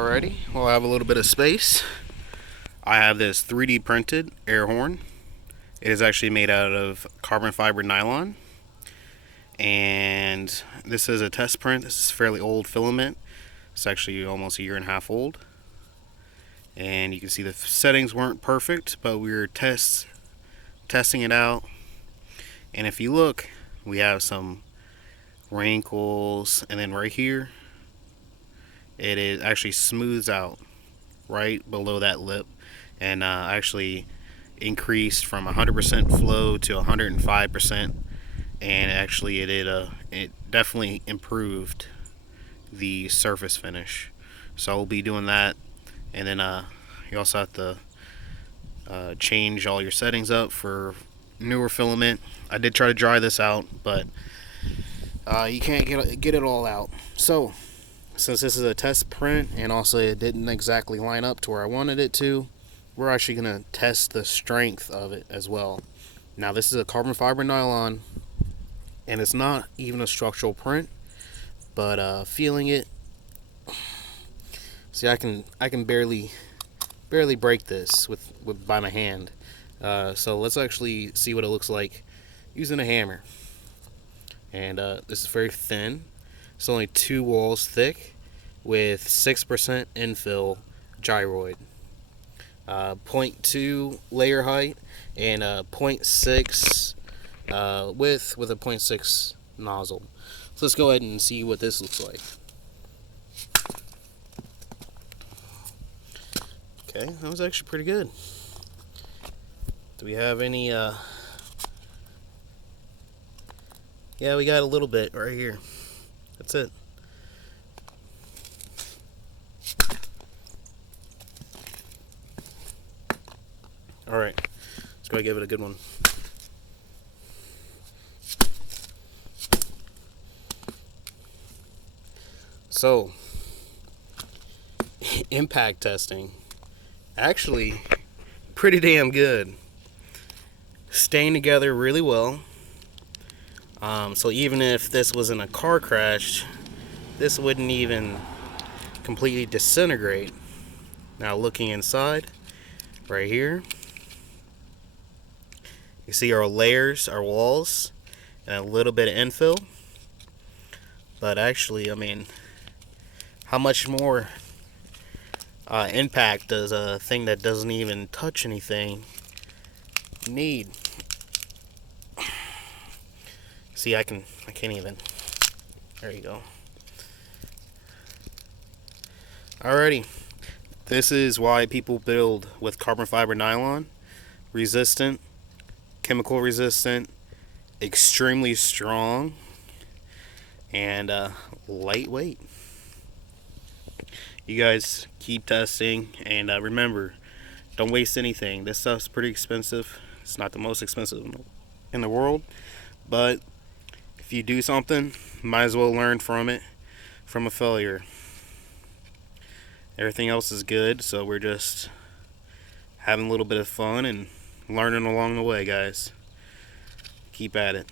Alrighty, well, I have a little bit of space. I have this 3D printed air horn. It is actually made out of carbon fiber nylon. And this is a test print. This is fairly old filament. It's actually almost a year and a half old. And you can see the settings weren't perfect, but we were testing it out. And if you look, we have some wrinkles, and then right here, it is actually smooths out right below that lip, and actually increased from 100% flow to 105%, and actually it definitely improved the surface finish. So we'll be doing that, and then you also have to change all your settings up for newer filament. I did try to dry this out, but you can't get it all out. So since this is a test print and also it didn't exactly line up to where I wanted it to, we're actually going to test the strength of it as well. Now this is a carbon fiber nylon, and it's not even a structural print, but feeling it, see, I can barely break this with by my hand. So let's actually see what it looks like using a hammer. And this is very thin. It's only 2 walls thick with 6% infill gyroid. 0.2 layer height and 0.6 width with a 0.6 nozzle. So let's go ahead and see what this looks like. Okay, that was actually pretty good. Do we have any yeah, we got a little bit right here. That's it. Alright, let's go give it a good one. So, impact testing. Actually, pretty damn good. Staying together really well. So even if this was in a car crash, this wouldn't even completely disintegrate. Now looking inside, right here, you see our layers, our walls, and a little bit of infill. But actually, I mean, how much more impact does a thing that doesn't even touch anything need? See, I can't even. There you go. Alrighty. This is why people build with carbon fiber nylon. Resistant, chemical resistant, extremely strong, and lightweight. You guys keep testing, and remember, don't waste anything. This stuff's pretty expensive. It's not the most expensive in the world, but if you do something, might as well learn from it, from a failure. Everything else is good, so we're just having a little bit of fun and learning along the way, guys. Keep at it.